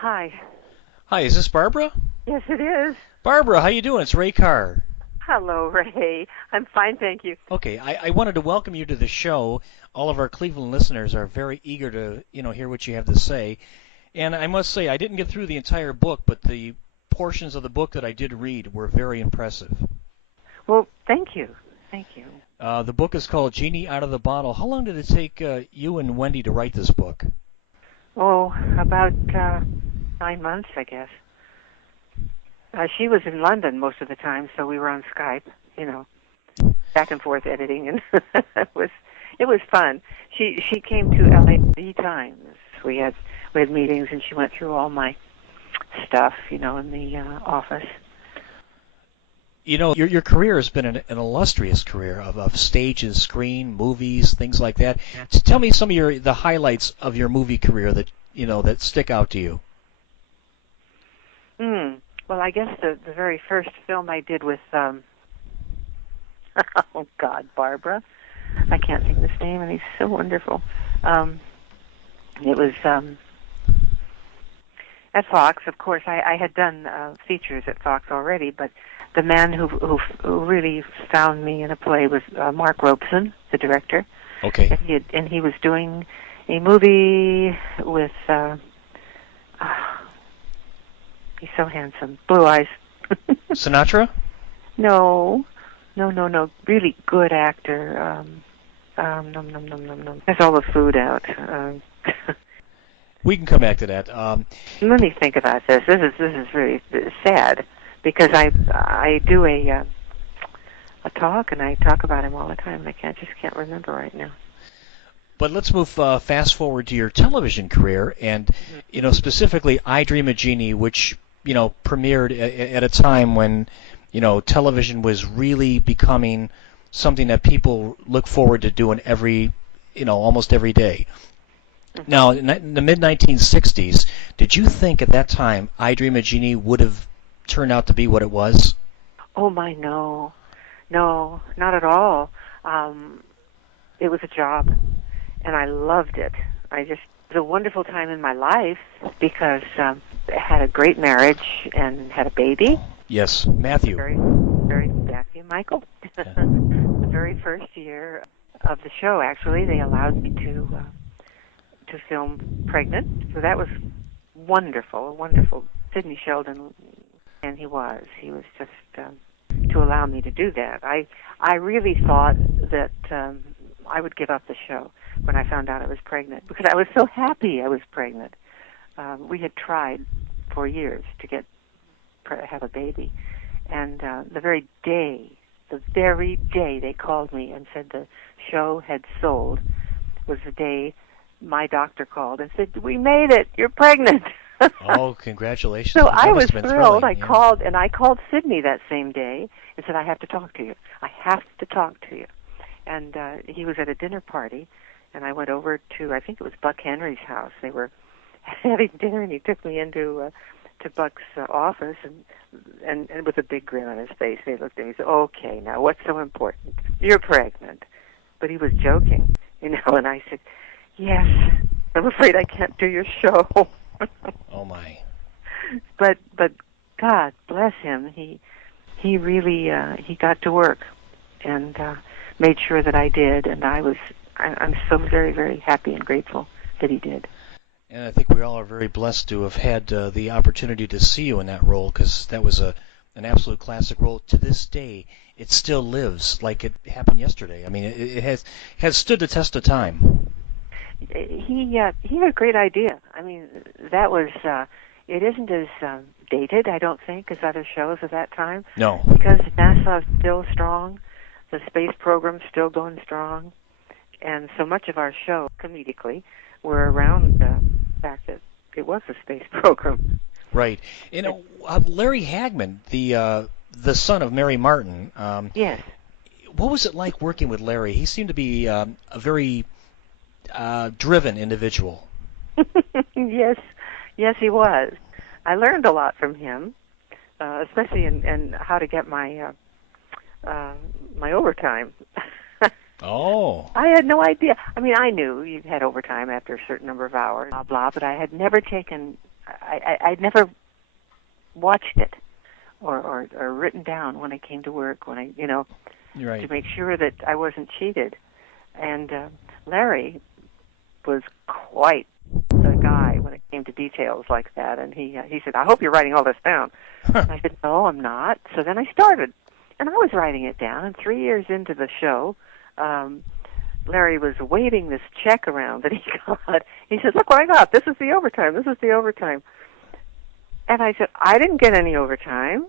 Hi. Hi, is this Barbara? Yes, it is. Barbara, how you doing? It's Ray Carr. Hello, Ray. I'm fine, thank you. Okay, I wanted to welcome you to the show. All of our Cleveland listeners are very eager to, hear what you have to say. And I must say, I didn't get through the entire book, but the portions of the book that I did read were very impressive. Well, thank you. Thank you. The book is called Jeannie Out of the Bottle. How long did it take you and Wendy to write this book? Oh, about 9 months, I guess. She was in London most of the time, so we were on Skype, back and forth editing, and it was fun. She came to LA 3 times. We had meetings, and she went through all my stuff, in the office. Your career has been an illustrious career of stages, screen, movies, things like that. Tell me some of the highlights of your movie career that that stick out to you. Well, I guess the very first film I did with oh God, Barbara. I can't think of his name, and he's so wonderful. It was at Fox, of course. I had done features at Fox already, but the man who really found me in a play was Mark Robeson, the director. Okay. And he was doing a movie with he's so handsome, blue eyes. Sinatra? No. Really good actor. Nom nom nom nom nom. There's all the food out. We can come back to that. Let me think about this. This is really sad because I do a talk, and I talk about him all the time, and I just can't remember right now. But let's move fast forward to your television career, and specifically I Dream of Jeannie, which premiered at a time when television was really becoming something that people look forward to doing almost every day. Now, in the mid-1960s, did you think at that time I Dream of Jeannie would have turned out to be what it was? Oh my, no, not at all. It was a job, and I loved it. It was a wonderful time in my life because I had a great marriage and had a baby. Yes, Matthew. Very Matthew Michael. Yeah. The very first year of the show, actually, they allowed me to film pregnant, so that was wonderful. Wonderful. Sidney Sheldon, and he was just to allow me to do that. I really thought that I would give up the show when I found out I was pregnant because I was so happy I was pregnant. We had tried for years to have a baby, and the very day they called me and said the show had sold was the day my doctor called and said, "We made it. You're pregnant." Oh, congratulations! So That I must was have been thrilled. thrilling, I called Sidney that same day and said, "I have to talk to you. I have to talk to you." And he was at a dinner party, and I went over to, I think it was Buck Henry's house. They were having dinner, and he took me into to Buck's office, and with a big grin on his face, they looked at me and said, "Okay, now what's so important? You're pregnant." But he was joking, and I said, "Yes, I'm afraid I can't do your show." Oh my! But God bless him, he really he got to work and made sure that I did, and I'm so very, very happy and grateful that he did. And I think we all are very blessed to have had the opportunity to see you in that role, because that was an absolute classic role. To this day, it still lives like it happened yesterday. I mean, it has stood the test of time. He had a great idea. I mean, that was it isn't as dated, I don't think, as other shows of that time. No. Because NASA's still strong, the space program's still going strong, and so much of our show, comedically, were around the fact that it was a space program. Right. Larry Hagman, the son of Mary Martin. Yes. What was it like working with Larry? He seemed to be a very driven individual. Yes, he was. I learned a lot from him, especially in how to get my my overtime. Oh. I had no idea. I mean, I knew you had overtime after a certain number of hours, blah, blah, but I had never taken I'd never watched it or written down when I came to work, when I, Right. to make sure that I wasn't cheated. And Larry was quite the guy when it came to details like that. And he said, "I hope you're writing all this down." And I said, "No, I'm not." So then I started, and I was writing it down. And 3 years into the show, Larry was waving this check around that he got. He said, "Look what I got. This is the overtime. This is the overtime." And I said, "I didn't get any overtime."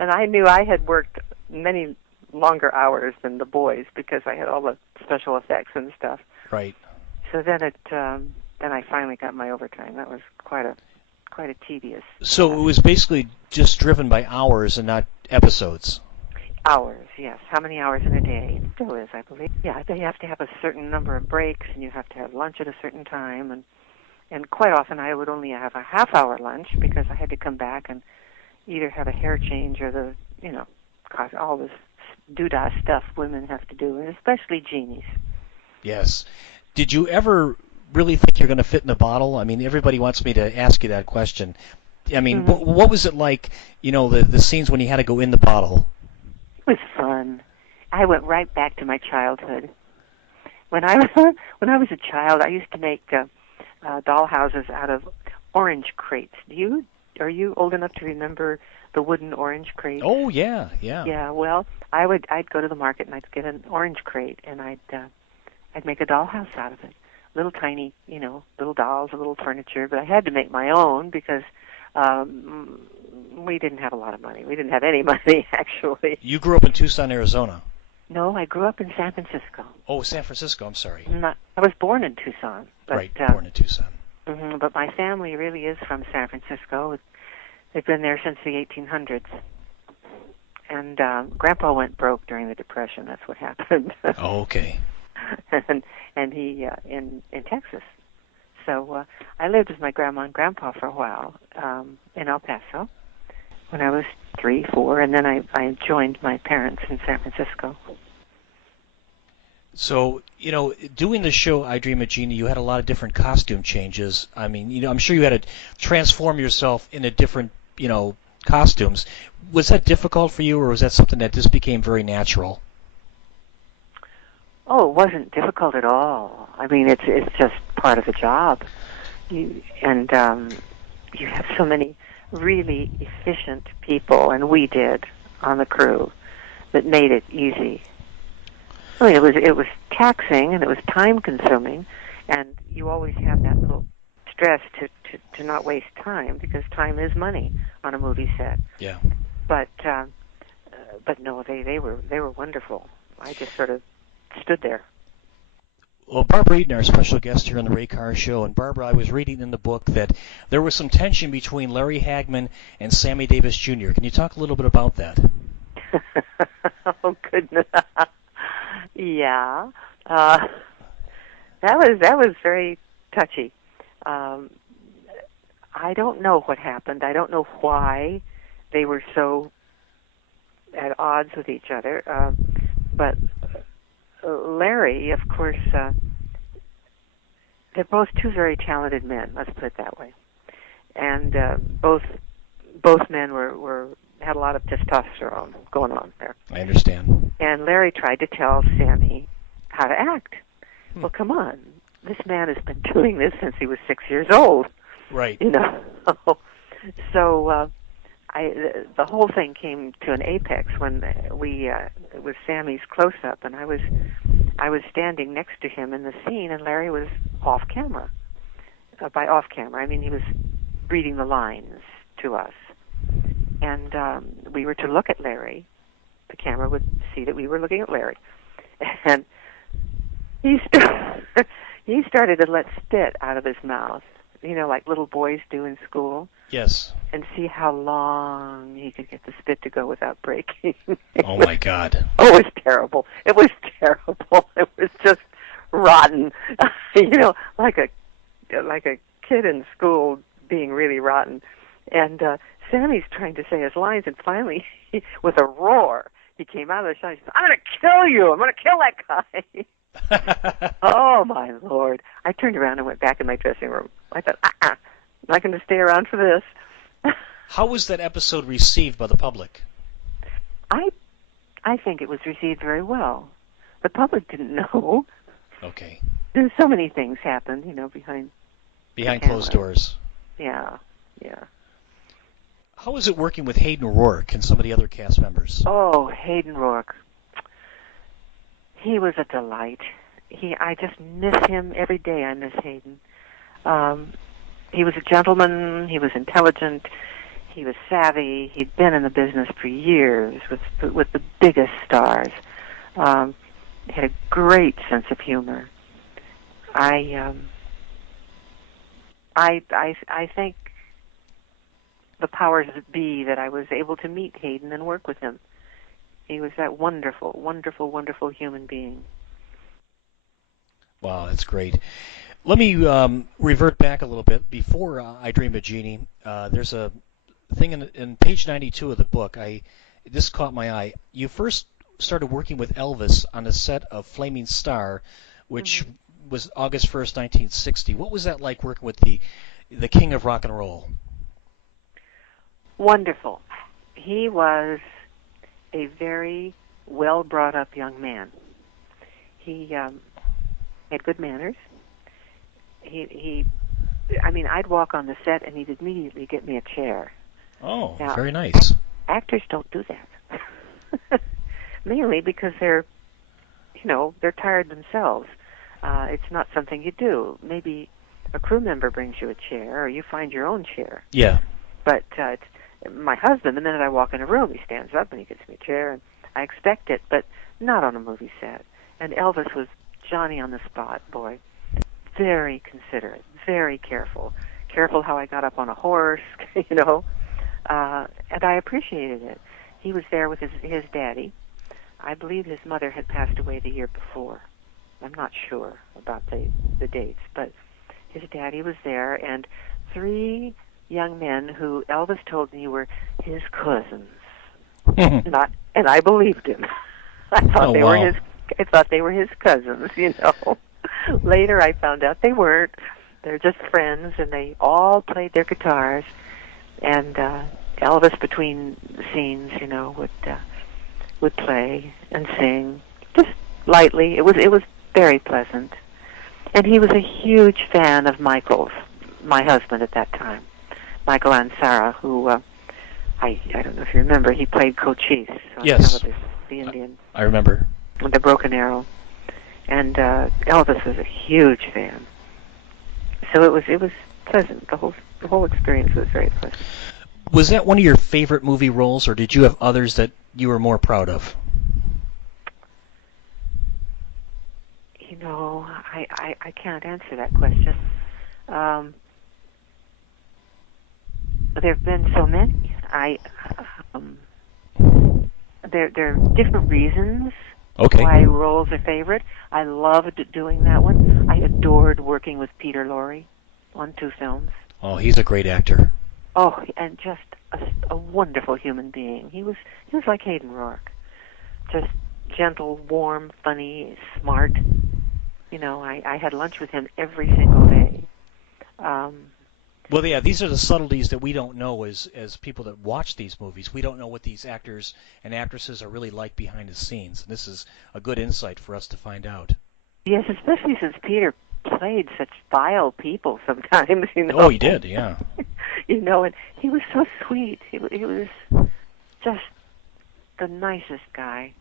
And I knew I had worked many longer hours than the boys because I had all the special effects and stuff. Right. So then then I finally got my overtime. That was quite a tedious. So it was basically just driven by hours and not episodes. Hours, yes. How many hours in a day? It still is, I believe. Yeah, you have to have a certain number of breaks, and you have to have lunch at a certain time, and quite often I would only have a half-hour lunch because I had to come back and either have a hair change or all this doodah stuff women have to do, and especially Jeannie's. Yes. Did you ever really think you're going to fit in the bottle? I mean, everybody wants me to ask you that question. I mean, what was it like, the scenes when you had to go in the bottle? It was fun. I went right back to my childhood. When I was a child, I used to make doll houses out of orange crates. Are you old enough to remember the wooden orange crate? Oh yeah. Yeah. Well, I'd go to the market and I'd get an orange crate and I'd make a dollhouse out of it. Little tiny, little dolls, a little furniture. But I had to make my own because we didn't have a lot of money. We didn't have any money, actually. You grew up in Tucson, Arizona. No, I grew up in San Francisco. Oh, San Francisco. I'm sorry. I was born in Tucson. But, right, born in Tucson. But my family really is from San Francisco. They've been there since the 1800s. And Grandpa went broke during the Depression. That's what happened. Oh, okay. and he in Texas. So I lived with my grandma and grandpa for a while in El Paso when I was 3, 4, and then I joined my parents in San Francisco. So, doing the show I Dream of Jeannie, you had a lot of different costume changes. I mean, I'm sure you had to transform yourself into different, costumes. Was that difficult for you, or was that something that just became very natural? Oh, it wasn't difficult at all. I mean, it's just part of the job. You have so many really efficient people, and we did on the crew, that made it easy. I mean, it was taxing and it was time consuming, and you always have that little stress to not waste time because time is money on a movie set. Yeah. But no, they were wonderful. I just sort of stood there. Well, Barbara Eden, our special guest here on the Ray Carr Show, and Barbara, I was reading in the book that there was some tension between Larry Hagman and Sammy Davis Jr. Can you talk a little bit about that? Oh goodness. Yeah, that was very touchy. I don't know what happened. I don't know why they were so at odds with each other. But Larry, of course, they're both two very talented men. Let's put it that way. And both men had a lot of testosterone going on there. I understand. And Larry tried to tell Sammy how to act. Well, come on. This man has been doing this since he was 6 years old. Right. So the whole thing came to an apex when it was Sammy's close-up, and I was standing next to him in the scene, and Larry was off camera. By off camera, I mean he was reading the lines to us. And we were to look at Larry. The camera would see that we were looking at Larry. And he started to let spit out of his mouth, like little boys do in school. Yes. And see how long he could get the spit to go without breaking. Oh, my God. Oh, it was terrible. It was terrible. It was just rotten. Like a kid in school being really rotten. And Sammy's trying to say his lines, and finally, with a roar, he came out of the shot. He said, "I'm going to kill you. I'm going to kill that guy." Oh, my Lord. I turned around and went back in my dressing room. I thought, I'm not going to stay around for this. How was that episode received by the public? I I think it was received very well. The public didn't know. Okay. There's so many things happened, behind closed doors. Yeah, yeah. How was it working with Hayden Rourke and some of the other cast members? Oh, Hayden Rourke. He was a delight. I just miss him every day. I miss Hayden. He was a gentleman. He was intelligent. He was savvy. He'd been in the business for years with the biggest stars. He had a great sense of humor. I think the powers that be that I was able to meet Hayden and work with him. He was that wonderful, wonderful, wonderful human being. Wow, that's great. Let me revert back a little bit. Before I Dream of Jeannie, there's a thing in page 92 of the book. This caught my eye. You first started working with Elvis on the set of Flaming Star, which was August 1st, 1960. What was that like working with the king of rock and roll? Wonderful. He was a very well brought up young man. He had good manners. I'd walk on the set and he'd immediately get me a chair. Oh, now, very nice. Actors don't do that. Mainly because they're tired themselves. It's not something you do. Maybe a crew member brings you a chair or you find your own chair. Yeah. But my husband, the minute I walk in a room, he stands up and he gets me a chair, and I expect it, but not on a movie set. And Elvis was Johnny on the spot, boy. Very considerate, very careful. Careful how I got up on a horse, and I appreciated it. He was there with his daddy. I believe his mother had passed away the year before. I'm not sure about the dates, but his daddy was there, and 3 young men who Elvis told me were his cousins. and I believed him. I thought they were his cousins, Later I found out they weren't. They're just friends, and they all played their guitars. And Elvis, between the scenes, would play and sing just lightly. It was very pleasant. And he was a huge fan of Michael's, my husband at that time, Michael Ansara, who I don't know if you remember, he played Cochise on television, the Indian. I remember. With the broken arrow. And Elvis was a huge fan. So it was pleasant. The whole experience was very pleasant. Was that one of your favorite movie roles, or did you have others that you were more proud of? I can't answer that question. There have been so many. There are different reasons why roles are favorite. I loved doing that one. I adored working with Peter Lorre on 2 films. Oh, he's a great actor. Oh, and just a wonderful human being. He was like Hayden Rourke, just gentle, warm, funny, smart. I had lunch with him every single day. Well, yeah, these are the subtleties that we don't know as people that watch these movies. We don't know what these actors and actresses are really like behind the scenes. And this is a good insight for us to find out. Yes, especially since Peter played such vile people sometimes, Oh, he did, yeah. And he was so sweet. He was just the nicest guy.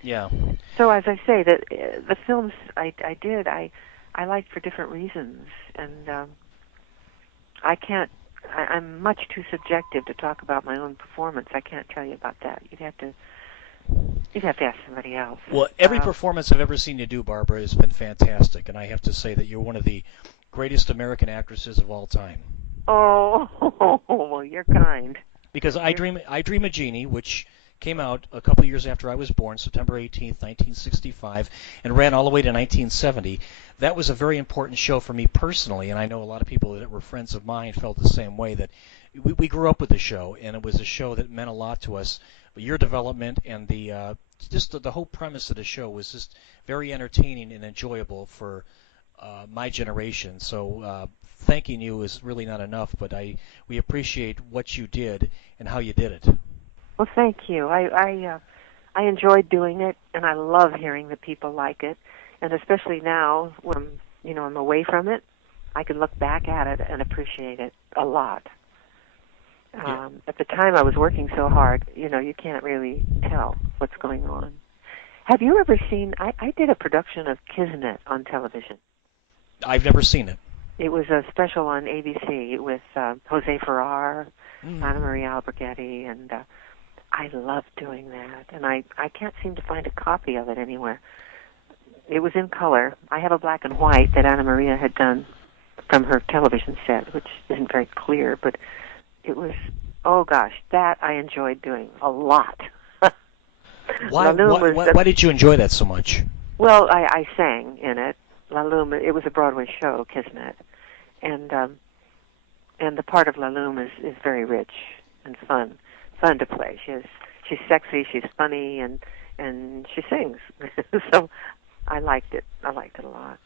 Yeah. So as I say, the films I did, I liked for different reasons, and I'm much too subjective to talk about my own performance. I can't tell you about that. You'd have to ask somebody else. Well, every performance I've ever seen you do, Barbara, has been fantastic, and I have to say that you're one of the greatest American actresses of all time. Oh, well, you're kind. Because I Dream of Jeannie, which came out a couple of years after I was born, September 18th, 1965, and ran all the way to 1970. That was a very important show for me personally, and I know a lot of people that were friends of mine felt the same way, that we grew up with the show, and it was a show that meant a lot to us. But your development and the whole premise of the show was just very entertaining and enjoyable for my generation. So thanking you is really not enough, but we appreciate what you did and how you did it. Well, thank you. I enjoyed doing it, and I love hearing that people like it, and especially now when I'm away from it, I can look back at it and appreciate it a lot. At the time, I was working so hard, you can't really tell what's going on. Have you ever seen? I did a production of Kismet on television. I've never seen it. It was a special on ABC with Jose Ferrar, Anna Maria Alberghetti, and I loved doing that. And I can't seem to find a copy of it anywhere. It was in color. I have a black and white that Anna Maria had done from her television set, which isn't very clear, but it was, oh gosh, that I enjoyed doing a lot. Why did you enjoy that so much? Well, I sang in it. La Lume, it was a Broadway show, Kismet, and the part of La Lume is very rich and fun to play. She's sexy, she's funny, and she sings. So I liked it. I liked it a lot.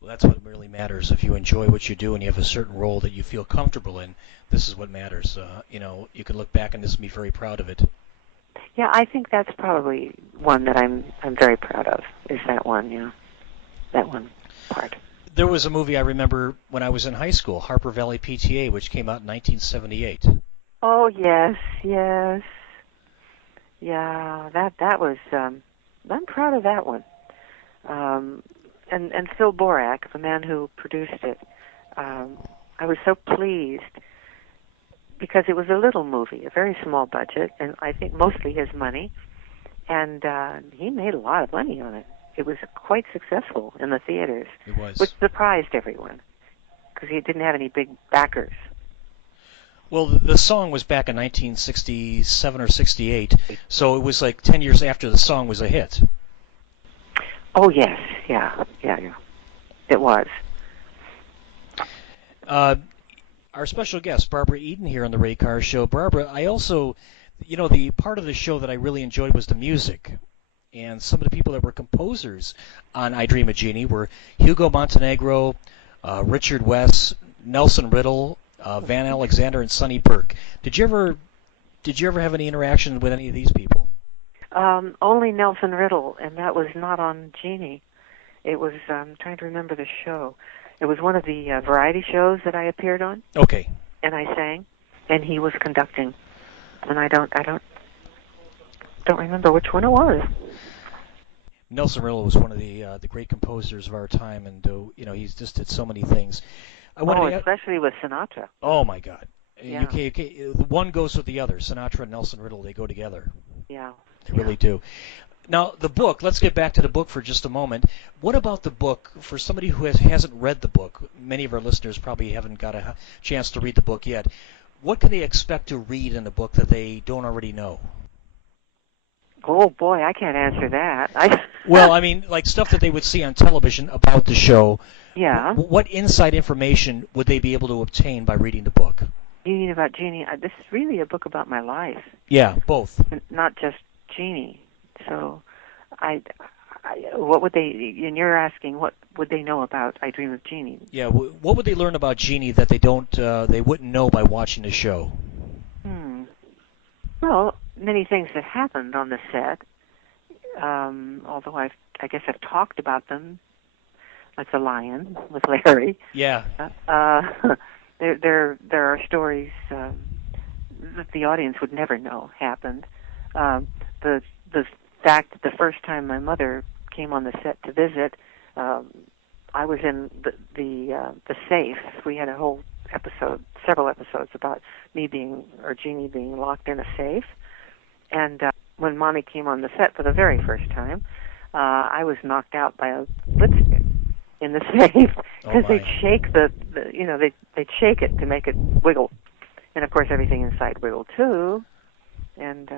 Well, that's what really matters. If you enjoy what you do and you have a certain role that you feel comfortable in, this is what matters. You can look back on this and be very proud of it. Yeah, I think that's probably one that I'm very proud of. Is that one? Yeah, that one part. There was a movie I remember when I was in high school, Harper Valley PTA, which came out in 1978. Oh yes. Yeah, that was. I'm proud of that one. And Phil Borak, the man who produced it, I was so pleased because it was a little movie, a very small budget, and I think mostly his money, and he made a lot of money on it. It was quite successful in the theaters, It was. which surprised everyone because he didn't have any big backers. Well, the song was back in 1967 or 68, so it was like 10 years after the song was a hit. Oh yes, yeah. It was. Our special guest, Barbara Eden, here on the Ray Carr Show. Barbara, I also, the part of the show that I really enjoyed was the music. And some of the people that were composers on I Dream of Jeannie were Hugo Montenegro, Richard West, Nelson Riddle, Van Alexander, and Sonny Burke. Did you ever have any interaction with any of these people? Only Nelson Riddle, and that was not on Jeannie. It was, I'm trying to remember the show. It was one of the variety shows that I appeared on. Okay. And I sang, and he was conducting. And I don't remember which one it was. Nelson Riddle was one of the great composers of our time, and he's just did so many things. Especially with Sinatra. Oh my God! Yeah. One goes with the other. Sinatra and Nelson Riddle, they go together. Yeah. They really do. Now, the book, let's get back to the book for just a moment. What about the book, for somebody who hasn't read the book? Many of our listeners probably haven't got a chance to read the book yet. What can they expect to read in the book that they don't already know? Oh, boy, I can't answer that. Well, I mean, like stuff that they would see on television about the show. Yeah. What inside information would they be able to obtain by reading the book? You mean about Jeannie? This is really a book about my life. Yeah, both. Not just Jeannie. So, what would they? And you're asking, what would they know about I Dream of Jeannie? Yeah, what would they learn about Jeannie that they wouldn't know by watching the show? Well, many things that happened on the set. Although I guess I've talked about them, like the lion with Larry. Yeah. There are stories that the audience would never know happened. The fact that the first time my mother came on the set to visit, I was in the safe. We had a whole episode, several episodes about Jeannie being locked in a safe. And when Mommy came on the set for the very first time, I was knocked out by a lipstick in the safe because they'd shake they'd shake it to make it wiggle, and of course everything inside wiggled too. And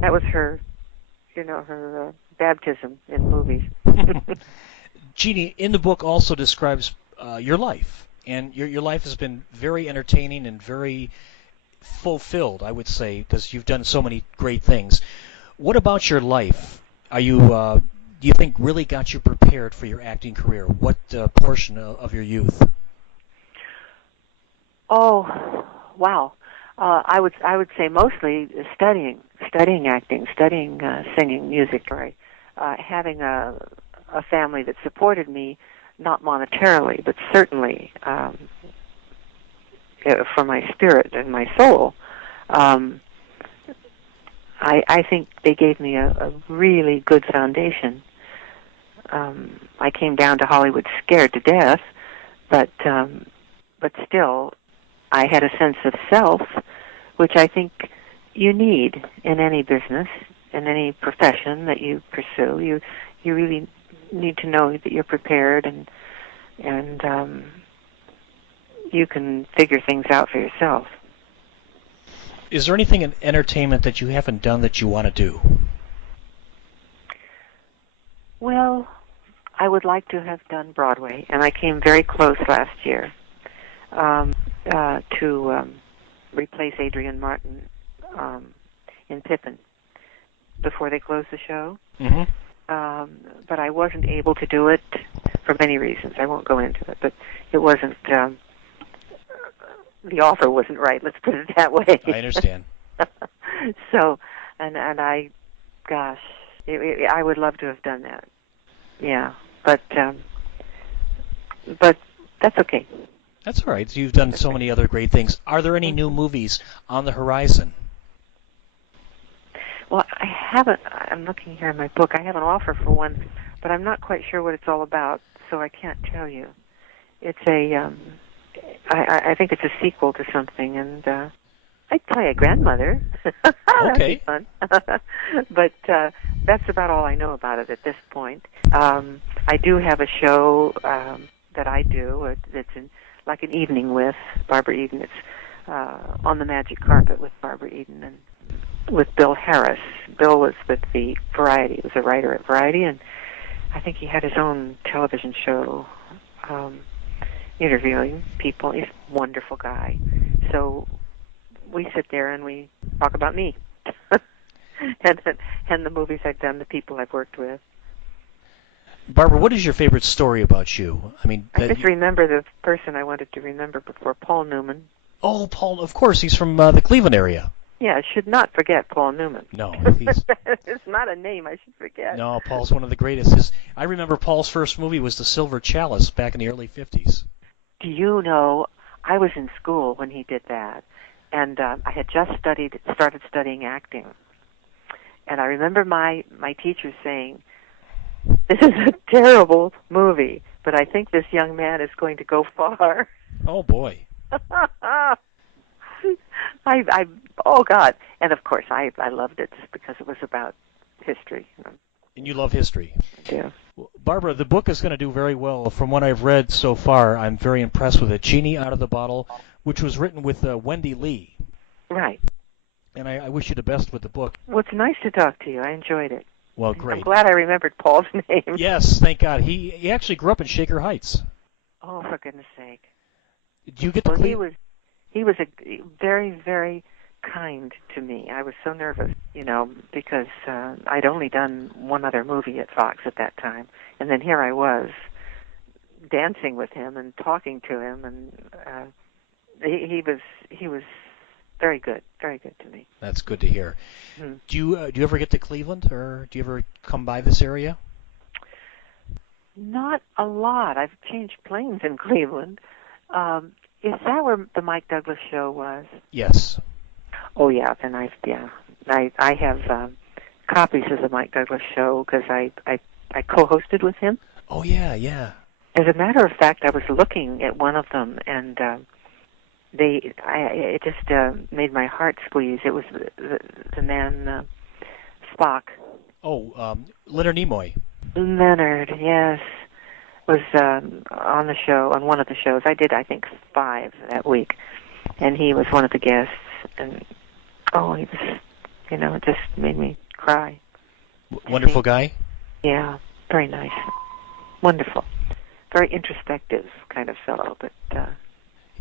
that was her baptism in movies. Jeannie, in the book, also describes your life, and your life has been very entertaining and very fulfilled, I would say, because you've done so many great things. What about your life? Do you think really got you prepared for your acting career? What portion of your youth? Oh, wow. I would say mostly studying acting, studying singing, music, right? Having a family that supported me, not monetarily, but certainly for my spirit and my soul. Um, I think they gave me a really good foundation. I came down to Hollywood scared to death, but still, I had a sense of self, which I think you need in any business, in any profession that you pursue. You really need to know that you're prepared and you can figure things out for yourself. Is there anything in entertainment that you haven't done that you want to do? Well, I would like to have done Broadway, and I came very close last year to replace Adrian Martin in Pippin before they closed the show. Mm-hmm. But I wasn't able to do it for many reasons. I won't go into it, but it wasn't. The offer wasn't right. Let's put it that way. I understand. So, and I, gosh, I would love to have done that. Yeah, but that's okay. That's all right. You've done so many other great things. Are there any new movies on the horizon? Well, I haven't. I'm looking here in my book. I have an offer for one, but I'm not quite sure what it's all about, so I can't tell you. It's I think it's a sequel to something, and I'd play a grandmother. That'd be fun. But that's about all I know about it at this point. I do have a show that I do. It's like an evening with Barbara Eden. It's on the magic carpet with Barbara Eden and with Bill Harris. Bill was with the Variety. He was a writer at Variety, and I think he had his own television show interviewing people. He's a wonderful guy. So we sit there and we talk about me and the movies I've done, the people I've worked with. Barbara, what is your favorite story about you? I just remember the person I wanted to remember before, Paul Newman. Oh, Paul, of course, he's from the Cleveland area. Yeah, I should not forget Paul Newman. No, it's not a name I should forget. No, Paul's one of the greatest. I remember Paul's first movie was The Silver Chalice back in the early 50s. Do you know, I was in school when he did that, and I had just started studying acting. And I remember my teacher saying, "This is a terrible movie, but I think this young man is going to go far." Oh, boy. Oh, God. And, of course, I loved it just because it was about history. And you love history. Yeah. Well, Barbara, the book is going to do very well. From what I've read so far, I'm very impressed with it. Jeannie Out of the Bottle, which was written with Wendy Lee. Right. And I wish you the best with the book. Well, it's nice to talk to you. I enjoyed it. Well, great. I'm glad I remembered Paul's name. Yes, thank God. He actually grew up in Shaker Heights. Oh, for goodness sake. Did you get to he was a very, very kind to me. I was so nervous, because I'd only done one other movie at Fox at that time, and then here I was dancing with him and talking to him, and he was very good to me. That's good to hear. Mm-hmm. Do you ever get to Cleveland, or do you ever come by this area? Not a lot. I've changed planes in Cleveland. Is that where the Mike Douglas show was? Yes. Oh yeah, then I have copies of the Mike Douglas show because I co-hosted with him. Oh yeah. As a matter of fact, I was looking at one of them, and it just made my heart squeeze. It was the man Spock. Oh, Leonard Nimoy. Leonard, yes, was on the show, on one of the shows. I did, I think, 5 that week, and he was one of the guests, and he was, it just made me cry. Wonderful guy? Yeah, very nice. Wonderful. Very introspective kind of fellow, but...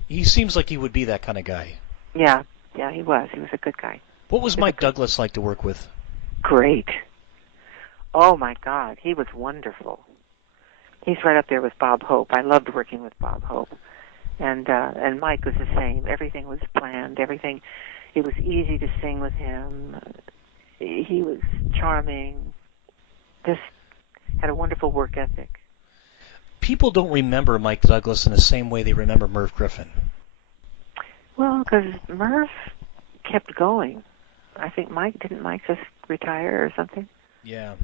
he seems like he would be that kind of guy. Yeah, he was. He was a good guy. What was Mike Douglas like to work with? Great. Oh, my God, he was wonderful. He's right up there with Bob Hope. I loved working with Bob Hope. And Mike was the same. Everything was planned. Everything. It was easy to sing with him. He was charming. Just had a wonderful work ethic. People don't remember Mike Douglas in the same way they remember Merv Griffin. Well, because Merv kept going. I think didn't Mike just retire or something? Yeah.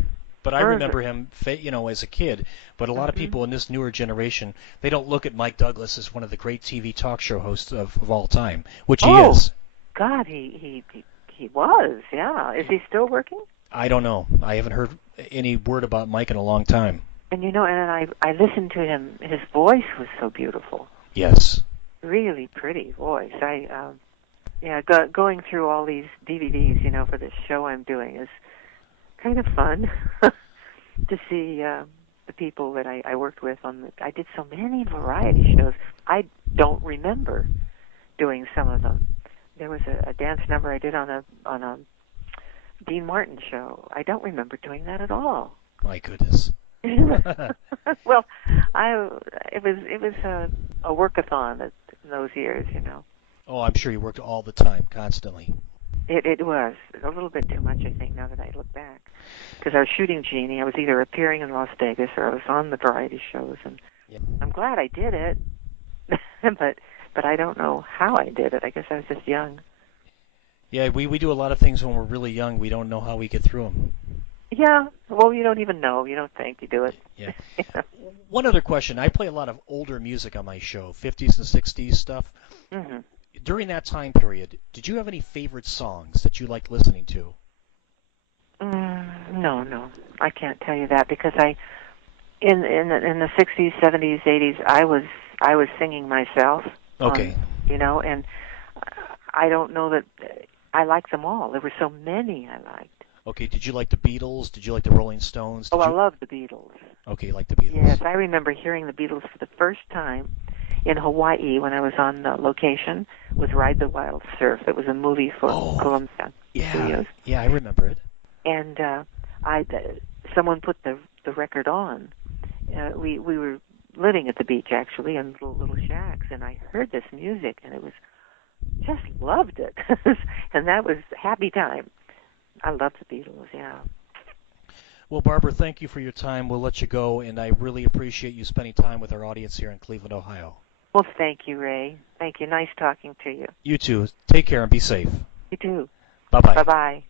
But I remember him, as a kid. But a lot of people in this newer generation, they don't look at Mike Douglas as one of the great TV talk show hosts of all time, which he is. God, he was, yeah. Is he still working? I don't know. I haven't heard any word about Mike in a long time. And I listened to him. His voice was so beautiful. Yes. Really pretty voice. Going through all these DVDs, for this show I'm doing is kind of fun to see the people that I worked with I did so many variety shows. I don't remember doing some of them. There was a dance number I did on a Dean Martin show. I don't remember doing that at all. My goodness. Well, it was a workathon in those years, Oh, I'm sure you worked all the time, constantly. It was a little bit too much, I think, now that I look back. Because I was shooting Jeannie. I was either appearing in Las Vegas or I was on the variety shows, and I'm glad I did it. but I don't know how I did it. I guess I was just young. Yeah, we do a lot of things when we're really young. We don't know how we get through them. Yeah, well, you don't even know. You don't think. You do it. Yeah. One other question. I play a lot of older music on my show, 50s and 60s stuff. Mm-hmm. During that time period, did you have any favorite songs that you liked listening to? No, I can't tell you that because in the 60s, 70s, 80s, I was singing myself. Okay. And I don't know that I liked them all. There were so many I liked. Okay, did you like the Beatles? Did you like the Rolling Stones? I love the Beatles. Okay, you like the Beatles. Yes, I remember hearing the Beatles for the first time in Hawaii when I was on location with Ride the Wild Surf. It was a movie for Columbia Studios. Yeah, I remember it. And someone put the record on. We were living at the beach, actually, in little shacks, and I heard this music, and just loved it. And that was happy time. I love the Beatles, yeah. Well, Barbara, thank you for your time. We'll let you go, and I really appreciate you spending time with our audience here in Cleveland, Ohio. Well, thank you, Ray. Thank you. Nice talking to you. You too. Take care and be safe. You too. Bye-bye. Bye-bye.